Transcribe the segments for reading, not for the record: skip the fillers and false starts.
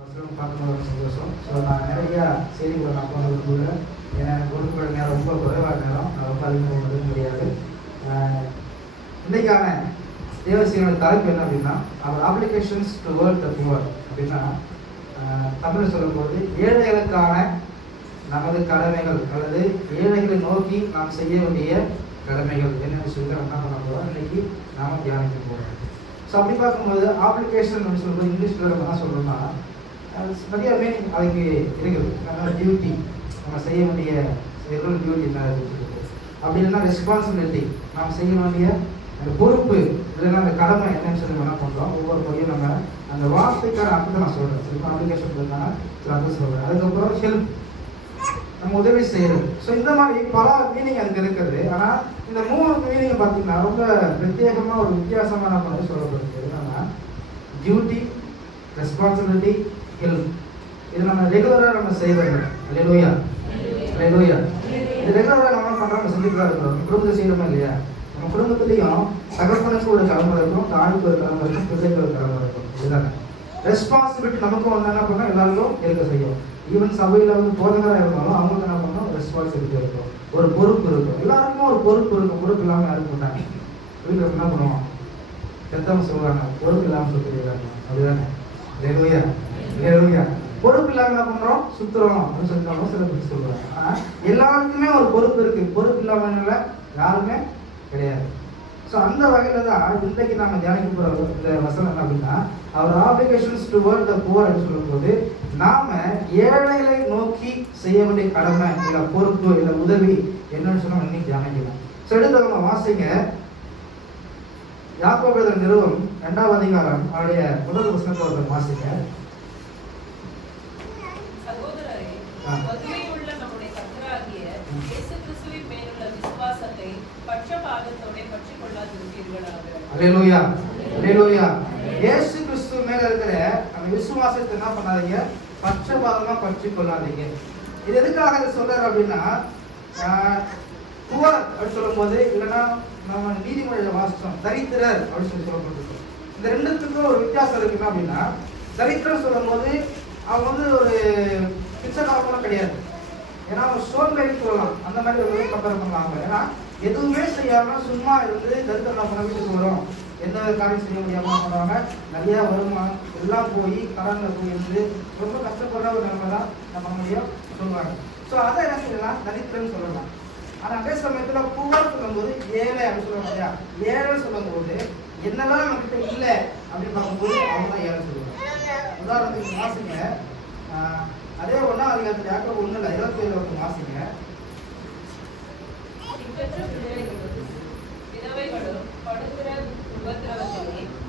அவசரம் பார்க்கும்போது ஒரு சந்தோஷம். ஸோ நான் நிறையா செய்திகளை நான் கொண்டு வரக்குள்ள ஏன்னா எனக்கு கொடுக்குற நேரம் ரொம்ப குறைவான நேரம், நான் ரொம்ப அதிகமாக எழுத முடியாது. இன்றைக்கான தேவசீனோட தலைப்பு என்ன அப்படின்னா, அவர் applications to world the poor அப்படின்னா, தமிழ் சொல்லும்போது ஏழைகளுக்கான நமது கடமைகள் அல்லது ஏழைகளை நோக்கி நாம் செய்ய வேண்டிய கடமைகள் என்னென்னு சொல்லி நம்ம என்ன பண்ண போகிறோம், இன்னைக்கு நாம் தியானிக்க போகிறோம். ஸோ அப்படி பார்க்கும்போது அப்ளிகேஷன் அப்படின்னு சொல்லும்போது இங்கிலீஷில் நம்ம என்ன சொல்கிறோம்னா, நிறைய மீனிங் அதுக்கு இருக்குது. நம்ம டியூட்டி, நம்ம செய்ய வேண்டிய டியூட்டி என்ன இருக்குது, அப்படி இல்லைன்னா ரெஸ்பான்சிபிலிட்டி, நாம் செய்ய வேண்டிய அந்த பொறுப்பு, இல்லைன்னா அந்த கடமை என்னன்னு சொல்லி என்ன பண்ணுறோம். ஒவ்வொரு முறையும் நம்ம அந்த வார்த்தைக்கான அர்த்தத்தை நான் சொல்கிறேன். சில அப்ளிகேஷன் இருக்காங்க, சில அர்த்தம் சொல்கிறேன். அதுக்கப்புறம் ஹெல்ப், நம்ம உதவி செய்யறது. ஸோ இந்த மாதிரி பல மீனிங் அதுக்கு இருக்குது. ஆனால் இந்த 3 மீனிங் பார்த்தீங்கன்னா ரொம்ப பிரத்யேகமாக ஒரு வித்தியாசமான மாதிரி சொல்லப்படுது. என்னன்னா டியூட்டி, ரெஸ்பான்சிபிலிட்டி, ஹெல்ப். இது நம்ம ரெகுலராக நம்ம செய்வது. அல்லேலூயா, அல்லேலூயா. இது ரெகுலராக நம்ம பண்ணுறோம், செஞ்சுட்டு தான் இருக்கிறோம். குடும்பத்தை செய்யணுமா இல்லையா? நம்ம குடும்பத்துலேயும் தகப்பனுக்கு ஒரு கடமை இருக்கும், தாய்க்கு ஒரு கடமை இருக்கும், பிள்ளைக்கு ஒரு கடமை இருக்கும். இதுதானே ரெஸ்பான்சிபிலிட்டி. நமக்கும் வந்து என்ன பண்ணோம், எல்லாருக்கும் இருக்க செய்யும். ஈவன் சபையில் வந்து போதகராக இருந்தாலும் அவங்களுக்கு என்ன பண்ணோம், ரெஸ்பான்சிபிலிட்டி இருக்கும், ஒரு பொறுப்பு இருக்கும். எல்லாருக்கும் ஒரு பொறுப்பு இருக்கும். பொறுப்பு இல்லாமல் யாருக்கு பண்ணாங்க? வீட்டில் என்ன பண்ணுவோம், பெத்தவங்க சொல்லுவாங்க பொறுப்பு இல்லாமல் சுற்றுறாங்க. அதுதானே அல்லேலூயா, அல்லேலூயா. பொறுப்பு இல்லாமல் என்ன பண்ணுறோம், சுற்றுறோம் அப்படின்னு சொல்லிட்டாலும் சில பேர் சொல்லுவாங்க. ஆனால் எல்லாருக்குமே ஒரு பொறுப்பு இருக்குது. பொறுப்பு இல்லாமல் யாருமே கிடையாது. ஸோ அந்த வகையில் தான் இன்றைக்கு நம்ம தியானிக்க போகிற இந்த வசனம் என்ன அப்படின்னா, அவர் applications to world the poor அப்படின்னு சொல்லும்போது நாம ஏழைகளை நோக்கி செய்ய வேண்டிய கடமை இல்லை பொறுப்பு இல்லை உதவி என்னன்னு சொன்னா இன்னைக்கு தியானிக்கலாம். ஸோ எடுத்து நம்ம வாசிங்க யாக்கோபு நிறுவம் 2ஆம் அதிகாரம் அவருடைய முதல் வசனத்தை வாசிங்க. அல்லேலூயா, அல்லேலூயா. இயேசு கிறிஸ்து மேல இருக்கிற அந்த விசுவாசத்தை என்ன பண்ணாதீங்க, பட்சபாதமா பற்றி கொள்ளாதீங்க. இது எதுக்காக இதை சொல்றாரு அப்படின்னா, புவர் அப்படின்னு சொல்லும் போது இல்லைன்னா நம்ம நீதிமொழியில வாசிச்சோம் தரித்திரர் அப்படின்னு சொல்லப்பட்டிருக்கோம். இந்த ரெண்டுத்துக்கும் ஒரு வித்தியாசம் இருக்குன்னா அப்படின்னா, தரித்திரர் சொல்லும் போது அவங்க வந்து ஒரு பிச்சைக்காரங்களும் கிடையாது. ஏன்னா அவங்க சோம்பேறி சொல்லலாம், அந்த மாதிரி ஒரு கம்பேர் பண்ணலாம். ஏன்னா எதுவுமே செய்யாம சும்மா இருந்து தரித்திரம் பண்ண வீட்டுக்கு வரும், எந்த காரியம் செய்ய முடியாம பண்ணுவாங்க. நிறைய வருமானம் எல்லாம் போய் கடன்ல போய் இருந்து ரொம்ப கஷ்டப்படுற ஒரு நிலைமை தான் நம்ம பண்ண முடியும் சொல்லுவாங்க. ஸோ அதை என்ன செய்யலாம், தரித்திரன்னு சொல்லலாம். ஆனால் அதே சமயத்தில் புவர் சொல்லும்போது ஏழை அப்படின்னு சொல்லுவாங்க இல்லையா? ஏழைன்னு சொல்லும் போது என்னெல்லாம் நம்ம கிட்ட இல்லை அப்படின்னு பார்க்கும்போது அவங்க தான் ஏழை சொல்லுவாங்க. உதாரணத்துக்கு வாசிங்க, அதே ஒன்றா அதிகாரத்தில் யாக்கோபு 1:27 வாசிங்க.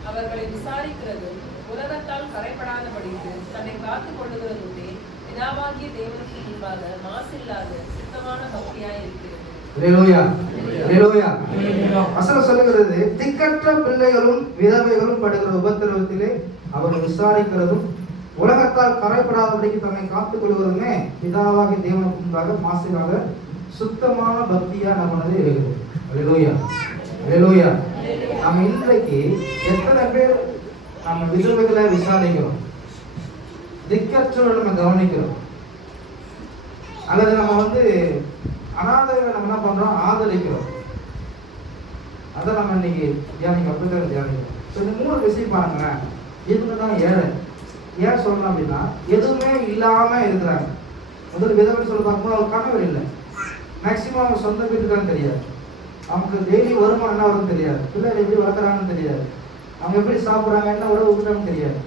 அவர்களை விசாரிக்கிறது, உலகத்தால் கரைப்படாதபடிக்கு தன்னை காத்துக் கொள்ளுகிறதுமே பிதாவாகிய தேவனுக்கு முன்பாக மாசில்லாத சுத்தமான பக்தியாய் இருக்கிறது. அல்லேலூயா, அல்லேலூயா. வசனம் சொல்லுகிறது, திக்கற்ற பிள்ளைகளும் விதவைகளும் படுகிற உபத்திரவத்திலே அவர் விசாரிக்கிறதும் உலகத்தால் கரைப்படாதபடிக்கு தன்னை காத்துக் கொள்வதுமே பிதாவாகிய தேவனுக்கு முன்பாக மாசில்லாத சுத்தமான பக்தியா நம்மளது இருக்குது. அல்லேலூயா, அல்லேலூயா. நம்ம இன்றைக்கு எத்தனை பேர் நம்ம விதவைகளை விசாரிக்கிறோம், திக்கற்றவர்களை நம்ம கவனிக்கிறோம், அல்லது நம்ம வந்து அனாதைகளை நம்ம என்ன பண்றோம், ஆதரிக்கிறோம். அதை நம்ம இன்னைக்கு தியானிக்கிறோம், அப்படிதான் தியானிக்கிறோம். இந்த 3 விஷயம் பாருங்களேன். இவங்க தான் ஏழை. ஏன் சொல்லலாம் அப்படின்னா, எதுவுமே இல்லாம இருக்கிறாங்க. முதல் விதவை சொல்ல பார்க்கும்போது அவங்க கணவர் இல்லை, மேக்சிமம் அவங்க சொந்த வீட்டுக்கான்னு தெரியாது, அவங்களுக்கு டெய்லி வருமானம் என்ன வரும்னு தெரியாது, பிள்ளைகள் எப்படி வளர்க்குறாங்கன்னு தெரியாது, அவங்க எப்படி சாப்பிட்றாங்க, என்ன உடம்பு ஊட்டுறாங்கன்னு தெரியாது,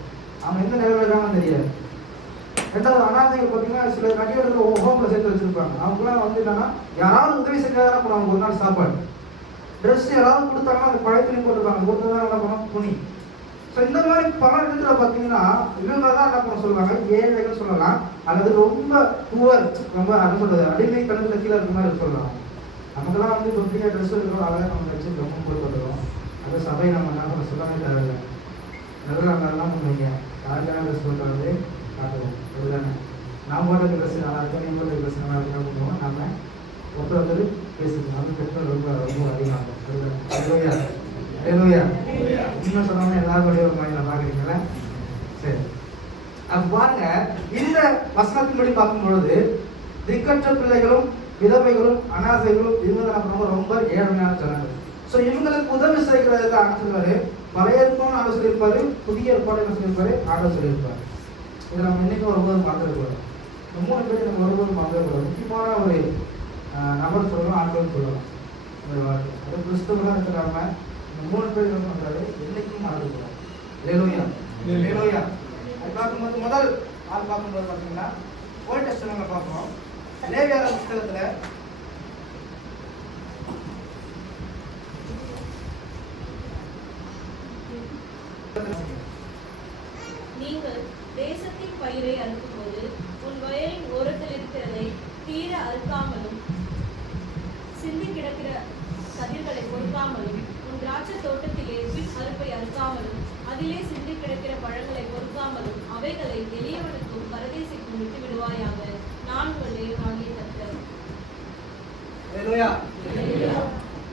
அவங்க எந்த நிலைமைறாங்கன்னு தெரியாது. ரெண்டாவது அனாதைகள் பார்த்தீங்கன்னா சில நடிகர்கள் ஹோமில் சேர்த்து வச்சுருப்பாங்க. அவங்களாம் வந்து என்னன்னா யாராவது உதவி செஞ்சாதான் பண்ணுவாங்க. ஒரு நாள் சாப்பாடு, ட்ரெஸ் யாராவது கொடுத்தாங்கன்னா அந்த பழைய துணி போட்டுருப்பாங்க, கொடுத்ததான் என்ன பண்ணோம், துணி. ஸோ இந்த மாதிரி பல இடத்துல பார்த்தீங்கன்னா இவங்க தான் என்ன பண்ண சொல்லுவாங்க, ஏழைகள் சொல்லலாம், அல்லது ரொம்ப புவர், ரொம்ப என்ன சொல்றது, அடிமை கணக்கு கீழே இருக்க மாதிரி சொல்லலாம். நமக்கெல்லாம் வந்து தொட்டியாக ட்ரெஸ் இருக்கிறோம், அழகாக நம்ம வச்சு ரொம்ப கொடுத்துருக்கோம். அது சபை நம்ம என்ன பண்ண சொல்லவே தேவையில்லை. நல்லா நம்ம எல்லாம் பண்ணுவீங்க, யாருக்கான ட்ரெஸ் போட்டாலே காட்டுவோம். அதுதானே நான் போட்ட ட்ரெஸ் நல்லா இருக்கேன், நீ போட்ட ட்ரெஸ் நல்லா இருக்கா பண்ணுவோம். நம்ம ஒருத்தர் பேசுவோம், அது பெட்ரோல் ரொம்ப ரொம்ப அதிகமாகும். அதுதானே இன்னும் சொன்னாலும் எல்லாருடைய ஒரு மாதிரி நான் பார்க்குறீங்களா? சரி, அப்ப பாருங்க, இந்த வசனத்தின்படி பார்க்கும் பொழுது திக்கற்ற பிள்ளைகளும் விதவைகளும் அனாதைகளும் இவங்க நம்ம ரொம்ப ஏழ்மையான ஜனங்கள். ஸோ இவங்களுக்கு உதவி செய்கிறதுக்கு ஆண்டு சொல்லுவாரு. பழைய ஏற்பாடு ஆண்டு சொல்லியிருப்பாரு, புதிய ஏற்பாடு என்ன சொல்லியிருப்பாரு, ஆண்டு சொல்லியிருப்பாரு. இதை நம்ம இன்னைக்கு ஒருபோதும் மறந்துடக்கூடாது. இந்த 3 பேர் நம்ம ஒருபோதும் மறந்துடக்கூடாது. முக்கியமான ஒரு நபர் சொல்லலாம், ஆண்கள் சொல்லலாம். அது கிறிஸ்தவர்களாக இருக்கிறாம இந்த 3 பேர் என்ன பண்றாரு, என்னைக்கும் மறந்துக்கூடாது. அல்லேலூயா, அல்லேலூயா. அது பார்க்கும்போது முதல் ஆள் பார்க்கும்போது பார்த்தீங்கன்னா ஓல்ட் டெஸ்டமென்ட்ல பார்ப்போம். லேவியர் புத்தகத்துல நீங்கள் தேசத்தின் பயிரை அறுக்கும்போது உன் வயலின் ஓரத்தில் இருக்கிறதை தீர அறுக்காமலும் சிந்தி கிடக்கிற கதிர்களை பொறுக்காமலும் உன் திராட்சை தோட்டத்திலே பின் அறுப்பை அறுக்காமலும் அதிலே சிந்தி கிடக்கிற பழங்களை பொறுக்காமலும் அவைகளை எளியவனுக்கும் பரதேசிக்கும் விட்டு விடுவாயாக. நான் உங்கள் தேவனாகிய கர்த்தர். அல்லேலூயா.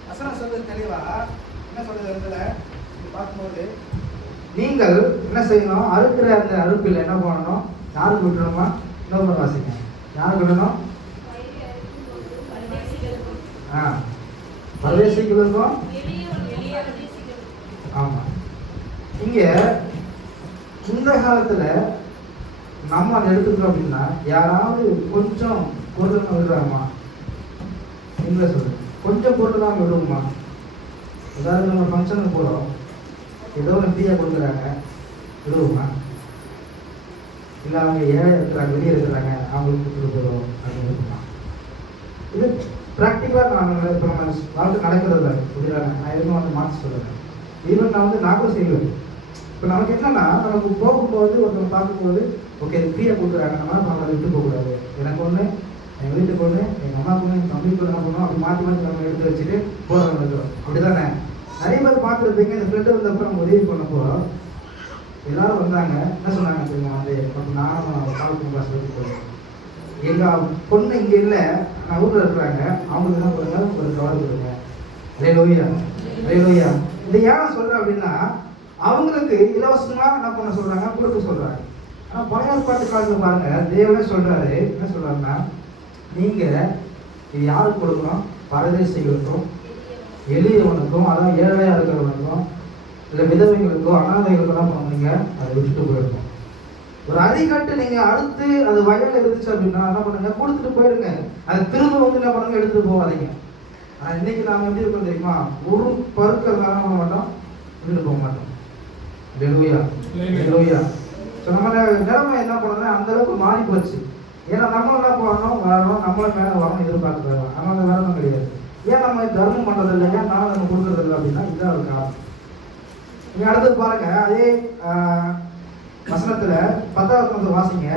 வசனம் சொல்றது தெளிவா என்ன சொல்றது இதுல பார்க்கும்போது, நீங்கள் என்ன செய்யணும், அறுக்கிற அந்த அறுப்பில் என்ன பண்ணணும், யாருக்கு விட்டுணுமா, இன்னொரு வாசிங்க, யாருக்கு விடணும், பயிரை அறுக்கும்போது பரதேசிகளுக்கும் பரதேசிகளுக்கும். ஆமா, இங்க இந்த காலத்துல நம்ம அதை எடுத்துக்கிறோம் அப்படின்னா யாராவது கொஞ்சம் பொருள் விடுறாங்கம்மா, நீங்களே சொல்லுங்க, கொஞ்சம் பொருள் தான் விடுவோமா. ஏதாவது நம்ம ஃபங்க்ஷனுக்கு போகிறோம், ஏதோ ஒரு ஃப்ரீயாக கொடுக்குறாங்க, விடுவோமா? இல்லை அவங்க ஏழை இருக்கிறாங்க, வெளியே இருக்கிறாங்க, அவங்களுக்கு கொடுத்துட்டு போகிறோம் அப்படின்னு இருக்குமா? இது ப்ராக்டிக்கலாக நாங்கள் இப்போ நம்ம வாழ்க்கை நடக்கிறதில்ல சொல்லிடுறாங்க. நான் எதுவும் வந்து மாற்றி சொல்லுறேன். ஈவன் நான் வந்து நாங்களும் செய்வேன். இப்போ நமக்கு என்னன்னா, நமக்கு போகும்போது ஒருத்தவங்க பார்க்கும்போது ஓகே ஃப்ரீயாக கொடுக்குறாங்க, நம்மளால் நம்ம அதை விட்டு போகக்கூடாது. எனக்கு ஒன்று, எங்கள் வீட்டுக்கு ஒன்று, எங்கள் அம்மாவுக்கு ஒன்று, எங்கள் தம்பிக்கு என்ன பண்ணணும், அப்படி மாற்றி மாற்றி நம்ம எடுத்து வச்சுட்டு போகிறவங்க இருக்கிறோம். அப்படி தானே நிறைய பேர் பார்த்துருப்பீங்க. இந்த ஃப்ரெண்டு வந்தப்போ நம்ம உதவி பண்ணப்போ எல்லாரும் வந்தாங்க. என்ன சொன்னாங்க தெரியுமா, வந்து அப்போ நானும் காலத்து கிளாஸ் வச்சு போகிறேன். எங்கள் பொண்ணு இங்கே இல்லை, நான் ஊரில் இருக்கிறாங்க, அவங்களுக்கு என்ன பண்ணுங்க, ஒரு கவர் கொடுங்க. அல்லேலூயா, அல்லேலூயா. இதை ஏன் சொல்கிறேன் அப்படின்னா, அவங்களுக்கு இலவசமாக என்ன பண்ண சொல்கிறாங்க, கொடுக்க சொல்கிறாங்க. ஆனால் பழைய ஏற்பாட்டு காலத்தில் பாருங்க, தேவனே சொல்கிறாரு, என்ன சொல்கிறாருன்னா, நீங்கள் இது யாருக்கு கொடுக்கணும், பரதேசிகளுக்கும் எளியவனுக்கும், அதான் ஏழையாக இருக்கிறவனுக்கும், இல்லை விதவைகளுக்கும் அனாதைகளுக்கும் என்ன பண்ணுவீங்க, அதை விட்டுட்டு போயிடணும். ஒரு அரிக்கட்டு நீங்கள் அறுத்து அது வயலில் இருந்துச்சு அப்படின்னா என்ன பண்ணுங்க, கொடுத்துட்டு போயிடுங்க. அது திரும்ப வந்து என்ன பண்ணுங்க, எடுத்துகிட்டு போகாதீங்க. ஆனால் இன்னைக்கு நாங்கள் எப்படி இருக்கோம் தெரியுமா, ஒரு பருக்கிறதுனால பண்ண மாட்டோம், விட்டுட்டு போக மாட்டோம். அல்லேலூயா, அல்லேலூயா. ஸோ நம்ம நிலைமை என்ன பண்ணணும்னா அந்த அளவுக்கு மாறி போச்சு. ஏன்னா நம்ம என்ன பண்ணணும், வரணும், நம்மளை மேலே வரணும் எதிர்பார்த்து வரலாம். ஆனால் அந்த வேலை கிடையாது. ஏன் நம்ம தர்மம் பண்ணுறது இல்லை, ஏன் நானும் நம்ம கொடுக்குறது இல்லை அப்படின்னா இதுதான் ஒரு காரணம். நீங்கள் அடுத்து பாருங்க, அதே வசனத்துல 10வது வாசிங்க.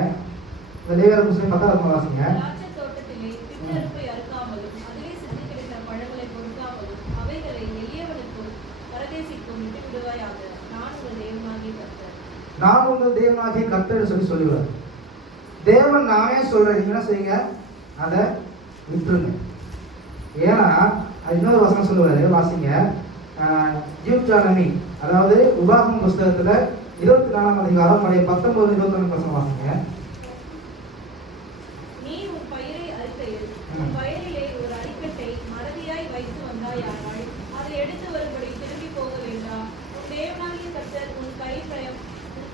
இந்த லேவியர் புத்தகம் 10வது வாசிங்க. திராட்சை தோட்டத்திலே பின் அறுப்பை அறுக்காமலும் அதிலே சிந்தி கிடக்கிற பழங்களை பொறுக்காமலும் அவைகளை எளியவனுக்கும் பரதேசிக்கும் விட்டு விடுவாயாக. நான் உங்கள் தேவனாகிய கர்த்தர். நான் உங்கள் தேவனாகிய கர்த்தர் சொல்லுவார். தேவன் நானே சொல்றேன், நீங்க என்ன செய்யுங்க, அதை விட்டுருங்க. ஏன்னா இன்னொரு வசனம் சொல்லுவாரு, வாசிங்க. ஜீவ்ஜானமி, அதாவது உபாகம் புஸ்தகத்துல 24ஆம் அதிகாரம் 19-22 வாசிங்க. நீ உன் பயிரை அறுக்கையில் உன் வயலிலே ஒரு அரிக்கட்டை மறதியாய் வைத்து வந்தாயானால் அதை எடுத்து வரும்படி திரும்பி போக வேண்டாம். உன் தேவனாகிய கர்த்தர் உன்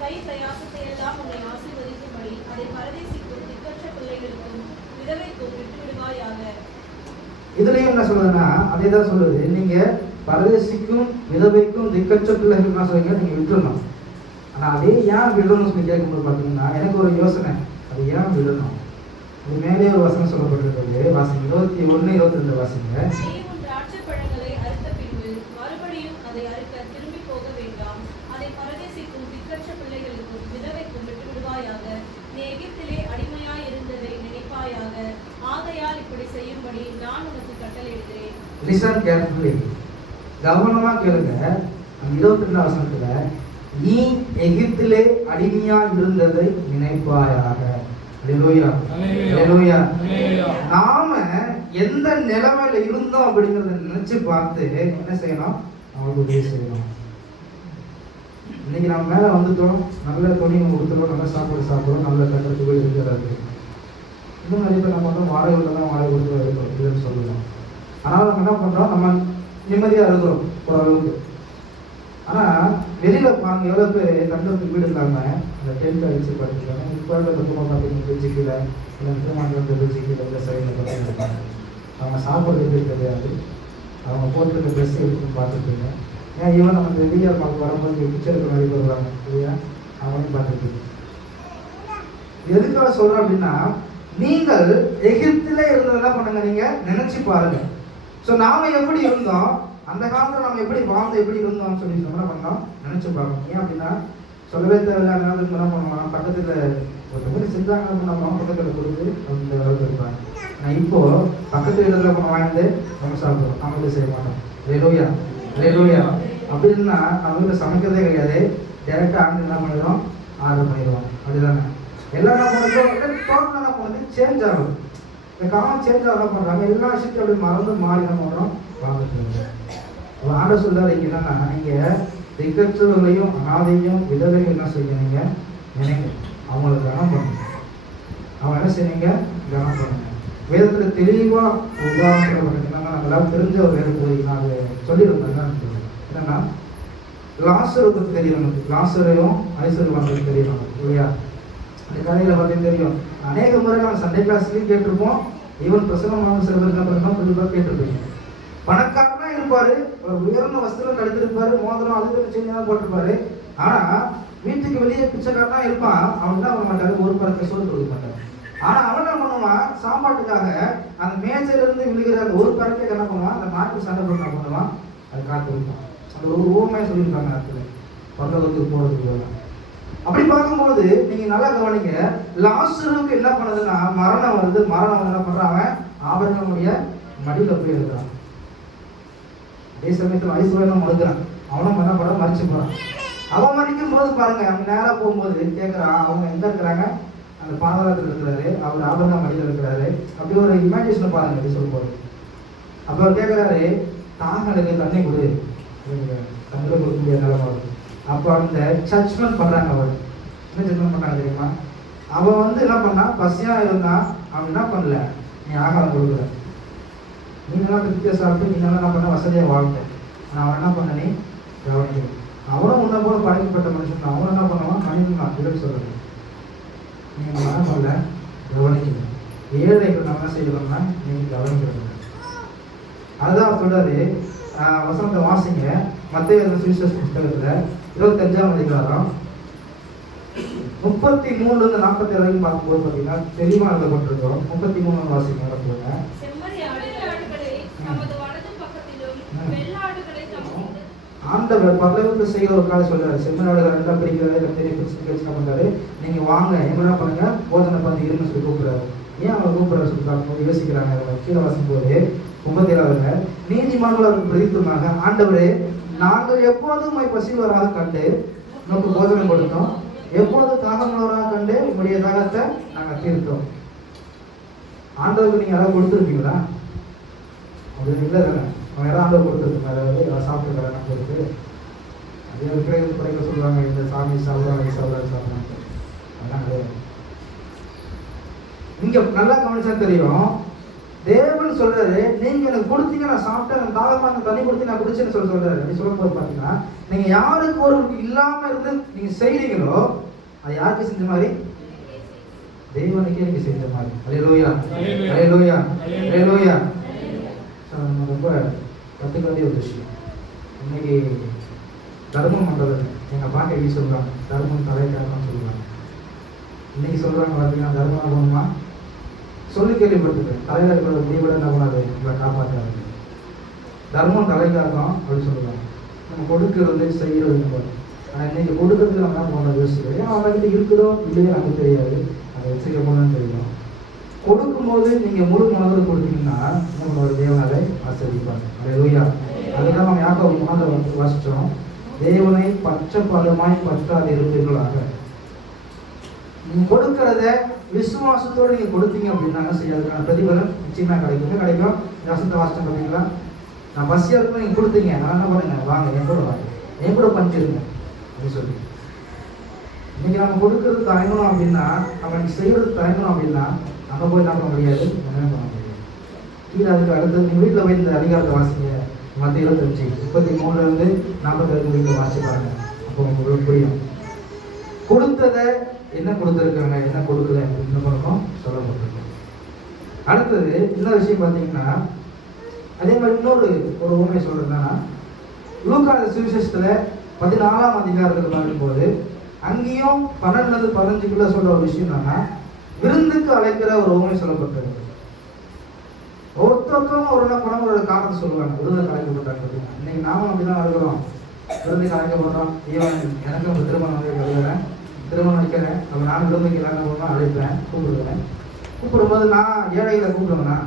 கை பிரயாசத்தை எல்லாம் உன்னை ஆசீர்வதிக்கும்படி அதை பரதேசிக்கும் திக்கற்ற பிள்ளைகளுக்கும் விதவைக்கும் விட்டு விடுவாயாக. இதுலயும் என்ன சொல்றதுன்னா அதே தான் சொல்லுது. நீங்க பரதேசிக்கும் விதவைக்கும் திக்கற்ற பிள்ளைகள் என்ன சொல்றீங்க, நீங்க விட்டுறணும். ஆனா அதே ஏன் விடணும்னு சொல்லி கேட்கும்போது பாத்தீங்கன்னா எனக்கு ஒரு யோசனை, அது ஏன் விடணும். அது மேலே ஒரு வசனம் சொல்லப்பட்டிருக்கிறது, வாசிங்க. 21-22 வாசிங்க. திராட்சை பழங்களை அறுத்த பின்பு மறுபடியும் அதை அறுக்க திரும்பி போக வேண்டாம். அதை பரதேசிக்கும் திக்கற்ற பிள்ளைகளுக்கும் விதவைக்கும் விட்டு விடுவாயாக. நீ எகிப்திலே அடிமையாய் இருந்ததை நினைப்பாயாக. ஆகையால் இப்படி செய்யும்படி நான் உனக்கு கட்டளையிடுகிறேன். லிசன் கேர்ஃபுல்லி, கவனமா கேளுங்க. 22 வசனத்துல நீ எகிப்திலே அடிமையா இருந்ததை நினைப்பாயாக. அல்லேலூயா, அல்லேலூயா. நாம எந்த நிலைமையில இருந்தோம் அப்படிங்கறத நினைச்சு பார்த்து என்ன செய்யணும், அவங்களுக்கு உதவி செய்யணும். இன்னைக்கு நம்ம மேலே வந்துட்டோம், நல்ல துணி கொடுத்துருவோம், நல்ல சாப்பாடு சாப்பிடுவோம், நல்ல கட்டத்து வீடு இருக்கிறாரு. இன்னும் நிறைய பேர் நம்ம வந்து வாடகை தான் வாடகை கொடுத்து இருக்கிறோம் இதுன்னு சொல்லுவோம். ஆனால் நம்ம என்ன பண்ணுறோம், நம்ம நிம்மதியாக இருக்கிறோம் ஓரளவுக்கு. ஆனால் வெளியில் பாருங்க எவ்வளோ பேர் தங்கத்துக்கு வீடு இல்லாமல் அந்த டென்ட் அடிச்சு பார்த்துருக்காங்க. இப்போ பக்கமாக பார்த்தீங்கன்னா பிரிட்ஜுக்கில் இல்லை திருமணம் பிரிட்ஜுக்கில் இல்லை சைடில் பார்த்துருக்காங்க. அவங்க சாப்பிட்றது கிடையாது, அவங்க போட்டுருக்க ட்ரெஸ் எடுத்துன்னு பார்த்துருப்பீங்க. ஏன் ஈவன் நம்ம வெளியே பார்க்க வரும்போது பிக்சருக்கு நிறைய பேர் வருவாங்க இல்லையா, அவனையும் பார்த்துருப்பீங்க. எதுக்காக சொல்கிறேன் அப்படின்னா, நீங்கள் எகிப்திலே இருந்ததெல்லாம் பண்ணுங்க, நீங்கள் நினைச்சு பாருங்க. ஸோ நாம எப்படி இருந்தோம், அந்த காலத்தில் நம்ம எப்படி வாழ்ந்து எப்படி இருந்தோம்னு சொல்லி என்ன பண்ணோம் நினைச்சு பார்க்கணும். ஏன் அப்படின்னா சொல்லவே தேவையில்லை. அதனால என்ன பண்ணுவோம், பக்கத்தில் ஒரு மாதிரி செஞ்சாங்க நம்ம பக்கத்தில் கொடுத்து அந்த அளவுக்கு இருப்பாங்க. ஆனால் இப்போ பக்கத்து இடத்துல நம்ம வாங்கிட்டு நம்ம சாப்பிடுவோம், நம்ம வீட்டில் செய்ய மாட்டோம். லேலூயா லேலூயா. அப்படின்னா நம்ம வீட்டில் சமைக்கிறதே கிடையாது, டேரெக்டாக ஆண்டு என்ன பண்ணிடுவோம், ஆர்டர் பண்ணிடுவோம். அப்படிதானே எல்லாம் என்ன பண்ணுறோம், டோட்டலாக என்ன பண்ணுறது சேஞ்ச் ஆகும். இந்த காலம் சேஞ்ச் ஆக என்ன பண்ணுறாங்க, எல்லா விஷயத்தையும் அப்படி மறந்து மாறி என்ன பண்ணுறோம் வாங்கிட்டு. ஆர்டர் சொல்லாது இங்கே என்னன்னா, நீங்கள் திக்கற்றவர்களையும் அனாதையும் விதவையும் என்ன செய்யணுங்க நினைங்க, அவங்களுக்கு கனம் பண்ணுங்க. அவங்க என்ன செய்யுங்க கனம் பண்ணுங்க. வேதத்தில் தெளிவாக உதாரணத்தில் பார்த்தீங்கன்னா நம்மளால் தெரிஞ்ச ஒரு வேலை போய் நான் சொல்லியிருந்தேன். என்னன்னா லாசருக்கு தெரியும், நமக்கு லாசரையும் ஐஸ்வர்யம் வந்தது தெரியும் நமக்கு இல்லையா. அந்த கதையில் பார்த்தீங்கன்னா தெரியும், அநேக முறை நம்ம சண்டே கிளாஸ்லேயும் கேட்டிருப்போம், ஈவன் பிரசவமான சில பேருக்கு அப்புறம் கண்டிப்பாக கேட்டிருப்பீங்க. பணக்காரனா இருப்பாரு, ஒரு உயர்ந்த வஸ்திரம் கடுத்திருப்பாரு, மோதிரம் அதுக்கு செஞ்சு போட்டிருப்பாரு. ஆனா வீட்டுக்கு வெளியே பிச்சைக்காரனா இருப்பான், அவன் என்ன பண்ண மாட்டாரு, ஒரு பறக்க சோறு கொடுக்க மாட்டாரு. ஆனா அவன் என்ன பண்ணுவான், சாப்பாட்டுக்காக அந்த மேஜையில இருந்து விழுகிற அந்த ஒரு பறக்க என்ன பண்ணுவான், அந்த நாட்டு சண்டை போட்டு என்ன பண்ணுவான், அது காத்திருப்பான். அந்த ஒரு ஊமையை சொல்லியிருக்காங்க நேரத்தில் பரலோகத்துக்கு போறதுக்கு. அப்படி பார்க்கும்போது நீங்க நல்லா கவனிங்க, லாசருக்கு என்ன பண்ணுதுன்னா மரணம் வருது. மரணம் என்ன பண்றான், அவன் ஆபரகமுடைய மடியில போய் இருக்கிறான். அதே சமயத்தில் ஐஸ்வர்யம் மறுக்கிறான், அவனும் என்ன பண்ண மறிச்சு போறான். அவன் மறிக்கும் போது பாருங்க, அவன் நேராக போகும்போது கேட்குறான், அவங்க எங்க இருக்கிறாங்க, அந்த பாதாளத்தில் இருக்கிறாரு, அவர் ஆபரகம் மடியில் இருக்கிறாரு. அப்படி ஒரு இமேஜினேஷன் பாருங்க அப்படி சொல்லும் போது. அப்போ அவர் கேட்குறாரு, தாங்களுக்கு தண்ணி கொடு, தங்களை கொடுக்க முடியாத நிலைமை வருது. அப்போ அந்த ஜட்ஜ்மெண்ட் பண்ணுறாங்க. அவர் என்ன ஜட்ஜ்மெண்ட் பண்ணாங்க தெரியுமா, அவன் வந்து என்ன பண்ணா, பசியாக இருந்தான், அவன் என்ன பண்ணல, நீ ஆகாரம் கொடுக்குற, நீங்களாம் திருப்தியாக சாப்பிட்டு நீங்களாம் என்ன பண்ண வசதியாக வாழ்க்கை. ஆனால் அவன் என்ன பண்ண, நீ கவனிக்கணும். அவனும் உன்னை போல படைக்கப்பட்ட மனுஷன், அவனும் என்ன பண்ணுவான், மனிதன் தான் இல்லைன்னு சொல்றது. நீங்கள் என்ன பண்ணல, கவனிக்கணும். ஏழைகள் நம்ம என்ன செய்யணும்னா நீங்கள் கவனிக்கணும். அதுதான் சொல்றாரு. வசனத்தை வாசிங்க, மத்தேயு சுவிசேஷ புத்தகத்தில் 25ஆம் அதிகாரம் 33 to 47 வரைக்கும் பார்க்கும்போது பார்த்தீங்கன்னா தெளிவாக எழுதப்பட்டிருக்கோம். 33 வாசிங்க நடத்துவாங்க. ஆண்டவர் பரலோகத்தில் செய்கிற ஒரு காலை சொல்றாரு, செம்மனாடுகள் ரெண்டாக பிரிக்கிறாரு, பெரிய பிரச்சனை பண்றாரு, நீங்க வாங்க என்ன பண்ணுங்க போதனை பார்த்து இருன்னு சொல்லி கூப்பிடுறாரு. ஏன் அவங்க கூப்பிடுறாரு சொல்லி பார்க்கும்போது யோசிக்கிறாங்க. கீழே வாசிக்கும் போது 37 நீதிமான்கள் பிரதித்துமாக, ஆண்டவரே நாங்கள் எப்போதும் பசி வராத கண்டு நமக்கு போதனை கொடுத்தோம், எப்போது தாகமுள்ளவராக கண்டு உங்களுடைய தாகத்தை நாங்கள் தீர்த்தோம். ஆண்டவருக்கு நீங்க யாராவது கொடுத்துருக்கீங்களா? அப்படின்னு இல்லை தானே, அவன் யாராவது ஆண்டவர் கொடுத்துருக்காரு, சாப்பிட்டுருக்காரு கொடுத்து அதே விக்கிரகத்தை குறைக்க சொல்லுவாங்க, இந்த சாமி சாப்பிடுவாங்க சாப்பிடுறாங்க, அதெல்லாம் கிடையாது. இங்க நல்லா கவனிச்சா தெரியும், தேவன் சொல்றாரு, நீங்க எனக்கு கொடுத்தீங்க, நான் சாப்பிட்டேன், தாகமான தண்ணி கொடுத்து நான் குடிச்சேன்னு சொல்றாரு. அப்படி சொல்லும் போது பாத்தீங்கன்னா, நீங்க யாருக்கு ஒரு இல்லாம இருந்து நீங்க செய்றீங்களோ அது யாருக்கு செஞ்ச மாதிரி, தேவனுக்கே நீங்க செஞ்ச மாதிரி. அல்லேலூயா அல்லேலூயா அல்லேலூயா. நம்ம ரொம்ப கத்துக்க வேண்டிய ஒரு விஷயம். இன்னைக்கு தர்மம் பண்றது, எங்க பாட்டு எப்படி சொல்றாங்க, தர்மம் தலைக்காரன்னு சொல்லுவாங்க. இன்னைக்கு சொல்றாங்க பார்த்தீங்கன்னா, தர்மம் ஆகணுமா சொல்லி கேள்விப்பட்டிருக்கேன். தலையில் இருக்கிற முடிவோட என்ன பண்ணாது, உங்களை காப்பாற்றாது. தர்மம் தலைக்காரணும் அப்படின்னு சொல்லுவாங்க. நம்ம கொடுக்கறது செய்யறது. ஆனால் இன்னைக்கு கொடுக்கறதுக்கு நம்ம என்ன பண்ண யோசிக்கிறோம், ஏன் அவங்ககிட்ட இருக்குதோ இல்லையோ நமக்கு தெரியாது, அதை வச்சுக்க போனோன்னு தெரியும். கொடுக்கும்போது நீங்க முழு மனதோடு கொடுத்தீங்கன்னா உங்களோட தேவனாலே ஆசீர்வதிப்பாங்க. அல்லேலூயா. அதுதான் நம்ம யாக்கோபு 3 வாசிச்சோம், தேவனை பட்சபாதமாய் பற்றாது இருப்பீர்களாக. நீங்க கொடுக்கறத விசுவாசத்தோடு நீங்க கொடுத்தீங்க அப்படின்னா செய்யறதுக்கான பிரதிபலன் நிச்சயமா கிடைக்கும். வசனத்தை வாசிச்சோம் பார்த்தீங்களா, நான் பசியா இருக்கும், நீங்க கொடுத்தீங்க, நான் என்ன பண்ணுங்க, வாங்க என் கூட வாங்க, என் கூட பஞ்சிருங்க, அப்படின்னு சொல்லி. இன்னைக்கு நம்ம கொடுக்கறது தயங்கணும் அப்படின்னா, நம்ம செய்யறது தயங்கணும் அப்படின்னா நம்ம போய் என்ன பண்ண முடியாது, ஒன்றுமே பண்ண முடியாது. கீழே அதுக்கு அடுத்தது நீங்கள் வீட்டில் போய் இந்த அதிகாரத்தை வாசிங்க. மத்திய 25:33 42 வீட்டில் வாசிச்சு பாருங்க. அப்போ உங்களுக்கு புரியும் கொடுத்ததை என்ன கொடுத்துருக்காங்க, என்ன கொடுக்கல அப்படின்னு பழக்கம் சொல்லப்பட்டிருக்கோம். அடுத்தது இன்னொரு விஷயம் பார்த்தீங்கன்னா, அதே மாதிரி இன்னொரு உண்மை சொல்றதுன்னா, லூக்கா சுவிசேஷத்துல 14ஆம் அதிகாரத்துக்கு பார்க்கும்போது அங்கேயும் 12-15 சொல்ற ஒரு விஷயம் என்னன்னா, விருந்துக்கு அழைக்கிற ஒரு உண்மை சொல்லப்பட்டிருக்கு. ஒருத்தவங்க ஒரு குணங்களோட காரணத்தை சொல்லுவாங்க, விருந்துக்கு அழைக்கப்பட்டாங்க. இன்னைக்கு நாமும் அப்படிதான் இருக்கிறோம், விருந்துக்கு அழைக்கப்படுறோம். எனக்கு திருமணம் கழுவுறேன், திருமணம் வைக்கிறேன், அப்போ நான் விருந்துக்கு எல்லாரும் அழைப்பேன், கூப்பிடுவேன். கூப்பிடும்போது நான் ஏழைகளை கூப்பிடுவேன்னா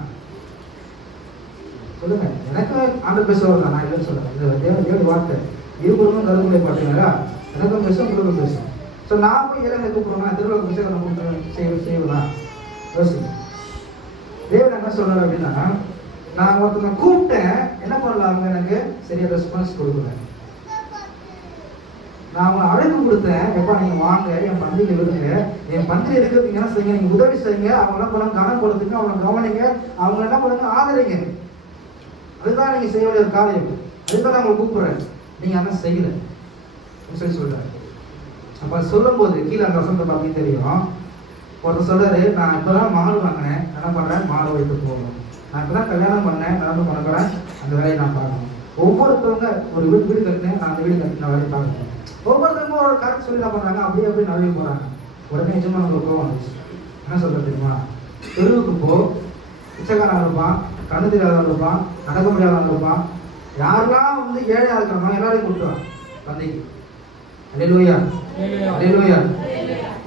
சொல்லுங்க, எனக்கு ஆண்டு பேசுவாங்க, நான் இல்லைன்னு சொல்லுவேன். இந்த 7 வார்த்தை இருபுறமும் கருத்துக்களை பார்த்தீங்களா, எனக்கும் பேசும் உங்களுக்கு பேசும். ஸோ நான் போய் ஏழைகளை கூப்பிடுவேன், திருவிழா பேச நம்ம செய்வேன். யோசிங்க, தேவன் என்ன சொல்றாரு அப்படின்னா, நான் ஒருத்தவங்க கூப்பிட்டேன், என்ன பண்ணல, அவங்க எனக்கு சரியா ரெஸ்பான்ஸ் கொடுக்கல. நான் அவங்க அழைப்பு கொடுத்தேன், எப்பா நீங்க வாங்க என் பந்தியில் விடுங்க, என் பந்தியில் இருக்கிறதுக்கு என்ன செய்யுங்க, நீங்க உதவி செய்யுங்க, அவங்க என்ன பண்ணுங்க, கனம் கொடுத்துங்க, அவங்க கவனிங்க, அவங்க என்ன பண்ணுங்க, ஆதரிங்க. அதுதான் நீங்க செய்ய வேண்டிய காரியம். அதுதான் நான் உங்களை கூப்பிடுறேன், நீங்க என்ன செய்யல சொல்லி சொல்றாரு. அப்ப சொல்லும் போது கீழே அந்த வசனத்தை பார்த்தீங்க தெரியும். ஒருத்தர் சொல்றாரு, நான் இப்பதான் மாடு வாங்கினேன், என்ன பண்றேன், மாடு வைத்து போகணும். நான் இப்பதான் கல்யாணம் பண்ணேன், கல்யாணம் பண்ண போறேன், அந்த வேலையை நான் பார்க்கணும். ஒவ்வொருத்தவங்க ஒரு வீடு கட்டினேன், நான் அந்த வீடு கட்டின வேலையை பார்க்கணும். ஒவ்வொருத்தவங்க ஒரு கருத்து சொல்லி என்ன பண்றாங்க, அப்படியே நழுவி போறாங்க. உடனே நிஜமா நம்மளுக்கு கோவம் வந்துச்சு. என்ன சொல்றது தெரியுமா, தெருவுக்கு போ, பிச்சைக்காரன் இருப்பான், கண்ணு தெரியாதவன் இருப்பான், நடக்க முடியாதவன் இருப்பான், யாரெல்லாம் ஏழையா இருக்கிறோம் எல்லாரையும் கூப்பிடுவான் பந்திக்கு. அல்லேலூயா, அல்லேலூயா.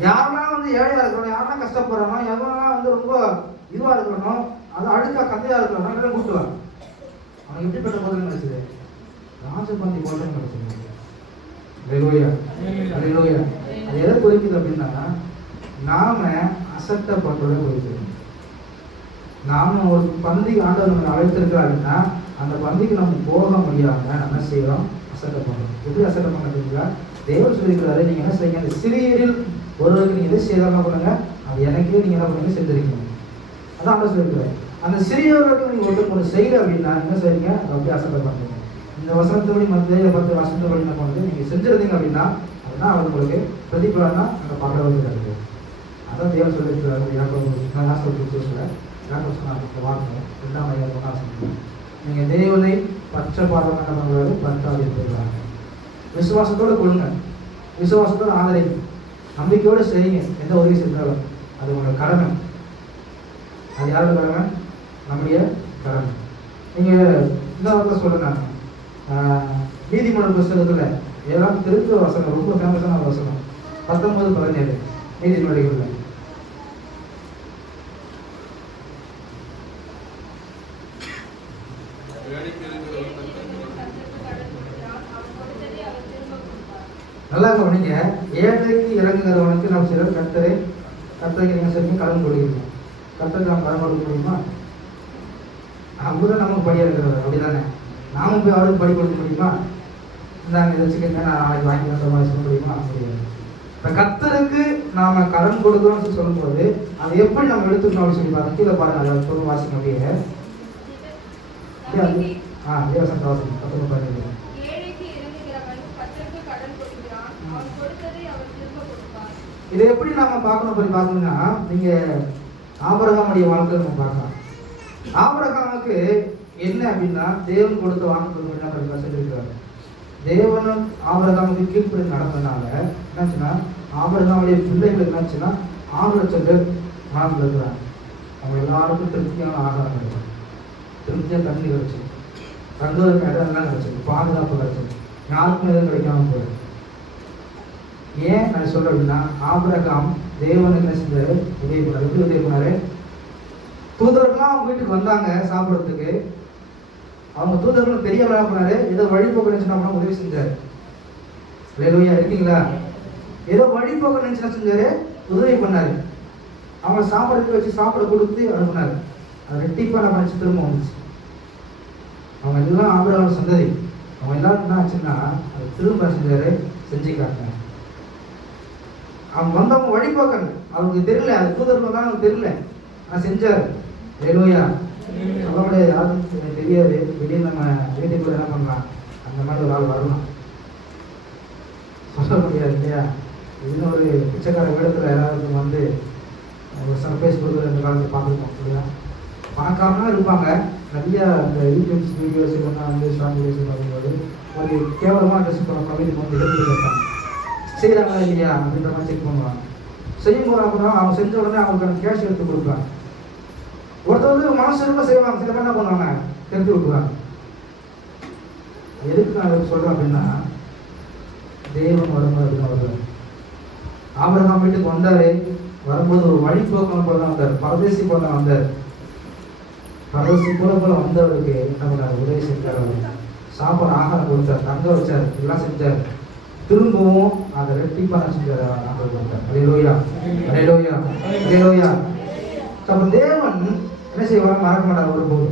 யாரெல்லாம் ஏழையா இருக்கிறோம், யாரெல்லாம் கஷ்டப்படுறோம், எவரெல்லாம் ரொம்ப இதுவா இருக்கிறோம், அது அழுக்கா கந்தையா இருக்கிறோம், எல்லாரும் கூப்பிடுவான். அவனுக்கு எப்படிப்பட்ட போதும் கிடைச்சது, ராஜபந்தி போதும் கிடைச்சது. அல்லேலூயா, அல்லேலூயா. அது எதை குறிக்குது அப்படின்னா, நாம அசட்டப்பட்டதை குறிக்குது. நாம ஒரு பந்திக்கு ஆண்டவர் நம்ம அழைத்திருக்கிறாருன்னா, அந்த பந்திக்கு நம்ம போக முடியாம நம்ம செய்யறோம், அசட்டப்படுறோம். எப்படி அசட்டப்படுறீங்களா, தேவன் சொல்லியிருக்கிறாரு, நீங்க என்ன செய்யுங்க, அந்த சிறியரில் ஒருவருக்கு நீங்க எதை செய்தாலும் பண்ணுங்க, அது எனக்கே நீங்க என்ன பண்ணுங்க, செஞ்சிருக்கீங்க. அதான் ஆண்டவர் சொல்லியிருக்கிறாரு. அந்த சிறியவர்களுக்கு நீங்க ஒருத்தர் செய்யல அப்படின்னா என்ன செய்யுங்க, அதை அப்படியே அசட்டப்படுறீங்க. இந்த வசனத்தபடி மத்திய 10 வசனத்தபடி என்ன பண்ணுறது, நீங்க செஞ்சிருந்தீங்க அப்படின்னா அதுதான் அவர் உங்களுக்கு பிரதிபலனா அந்த பார்க்கறது கிடையாது. அதான் தேவன் சொல்லியிருக்கிறாரு. வார்த்தை 2ஆம் அதிகாரம் நீங்க தேவனை பட்சபாதம் என்ன பண்ணுறாரு, பற்றாதிருக்கிறாங்க. விசுவாசத்தோடு கொடுங்க, விசுவாசத்தோடு ஆதரிங்க, நம்பிக்கையோடு செய்யுங்க. எந்த உதவி செஞ்சாலும் அது உங்களோட கடமை. அது யாரோட கடமை, நம்முடைய கடமை. நீங்க இந்த வார்த்தை சொல்லுங்க, நீதிமன்ற புஸ்தகத்துல ஏதாவது திருத்த வசனம், ரொம்ப ஃபேமஸான வசனம் 19-17 நீதிமொழிகள்ல. நல்லா கவனிங்க, ஏழைக்கு இறங்குகிறவனுக்கு நாம் சிலர் கர்த்தருக்கு நீங்க சொல்லி கடன் கொடுக்கணும். கர்த்தருக்கு நாம் கடன் கொடுக்க முடியுமா, அவங்கதான் நமக்கு படியா இருக்கிறவர், அப்படிதானே? நாமும் போய் அவருக்கு படி கொடுக்க முடியுமா, இந்தாங்க இதை வச்சுக்கங்க நான் நாளைக்கு வாங்கி வந்த மாதிரி சொல்ல முடியுமா, முடியாது. இப்போ கர்த்தருக்கு நாம கடன் கொடுக்கணும்னு சொல்லும்போது அதை எப்படி நம்ம எடுத்துக்கணும் அப்படின்னு சொல்லி பாருங்க. கீழே பாருங்க, அதை சொல்ல வாசிக்க அப்படியே தேவசன் வாசிங்க 19-17. இதை எப்படி நாம பார்க்கணும் போய் பார்க்கணும்னா, நீங்க ஆபிரகாமுடைய வாழ்க்கை நம்ம பார்க்கலாம். ஆபிரகாமுக்கு என்ன அப்படின்னா, தேவன் கொடுத்த வாக்கு என்ன சொல்லியிருக்காரு. தேவனும் ஆபிரகாமுக்கு கீழ்ப்படி நடந்ததுனால என்னாச்சுன்னா, ஆபிரகாமுடைய பிள்ளைகள் என்னாச்சுன்னா 6 லட்சம் பேர் மனதில் இருக்கிறாங்க. அவங்க எல்லாருக்கும் திருப்தியான ஆகாரம் கிடைக்கும், திருப்தியாக தண்ணி கிடைச்சு, தங்குவதற்கு இடம் எல்லாம் கிடைச்சது, பாதுகாப்பு கிடைச்சது, யாருக்கும் எதுவும் கிடைக்காம போயிடும். ஏன் நான் சொல்றேன் அப்படின்னா, ஆபிரகாம் தேவன் என்ன செஞ்சாரு, உதவி பண்ணாரு. எப்படி உதவி பண்ணாரு, தூதர்கள்லாம் அவங்க வீட்டுக்கு வந்தாங்க சாப்பிட்றதுக்கு. அவங்க தூதர்கள் பெரிய வேலை பண்ணாரு, ஏதோ வழிபோக்கு நினைச்சுன்னா உதவி செஞ்சாரு. அல்லேலூயா, இருக்கீங்களா? ஏதோ வழிபோக்கு நினைச்சுன்னா செஞ்சாரு, உதவி பண்ணாரு. அவங்க சாப்பிட்றதுக்கு வச்சு சாப்பிட கொடுத்து அனுப்புனாரு. அது ரெட்டிப்பா நம்ம நினைச்சு திரும்ப வந்துச்சு. அவங்க எல்லாம் ஆபிரகாம் சந்ததி. அவங்க எல்லாரும் என்ன ஆச்சுன்னா அது திரும்ப செஞ்சாரு, செஞ்சு காட்டினாங்க. அவங்க வந்தவங்க வழிபாக்கணும், அவங்களுக்கு தெரியல, அது தூதர்கள் தான் அவங்களுக்கு தெரியல, ஆனால் செஞ்சார். ஹல்லேலூயா. அவங்களுடைய யாரும் தெரியாது. திடீர்னு நம்ம வீட்டுக்குள்ள என்ன பண்ணலாம், அந்த மாதிரி ஒரு ஆள் வரலாம், சொல்ல முடியாது இல்லையா? இன்னும் ஒரு பிச்சைக்கார வீடத்தில் யாராவது வந்து ஒரு சர்ப்ரைஸ் கொடுக்குற இந்த காலத்தில் பார்த்துருக்கோம் இல்லையா? பணக்காரனாக இருப்பாங்க, நிறைய இந்த யூடியூப்ஸ் வீடியோஸ் இல்லைன்னா வந்து ஷார்ட் வீடியோஸ் பார்க்கும்போது ஒரு கேவலமாக ட்ரெஸ் பண்ண வீட்டுக்கு வந்து எடுத்து வைப்பாங்க. செய்கிறாங்களா இல்லையா அப்படின்ற மாதிரி செக் பண்ணுவாங்க. செய்யும் போது அப்புறம் அவங்க செஞ்ச உடனே அவங்களுக்கு கேஷ் எடுத்து கொடுப்பாங்க. ஒருத்தர் வந்து மனசு ரொம்ப செய்வாங்க, சில பேர் என்ன பண்ணுவாங்க, எடுத்து விட்டுருவாங்க. எதுக்கு நான் அதுக்கு சொல்கிறேன் அப்படின்னா, தேவன் வரும்போது அப்படின்னு வருவார். ஆபிரகாம் வீட்டுக்கு வந்தார், வரும்போது ஒரு வழிபோக்கம் போல தான் வந்தார், பரதேசி போல தான் வந்தார். பரதேசி போல வந்தவருக்கு என்ன பண்ணார், உதவி செஞ்சார், சாப்பாடு ஆகாரம் கொடுத்தார், தங்க வச்சார், எல்லாம் செஞ்சார். திரும்பவும் அதை ரெட்டிப்பான செஞ்சார். ஹல்லேலூயா, ஹல்லேலூயா, ஹல்லேலூயா. அப்போ தேவன் என்ன செய்வாங்க, மறக்க மாட்டார் ஒருபோது.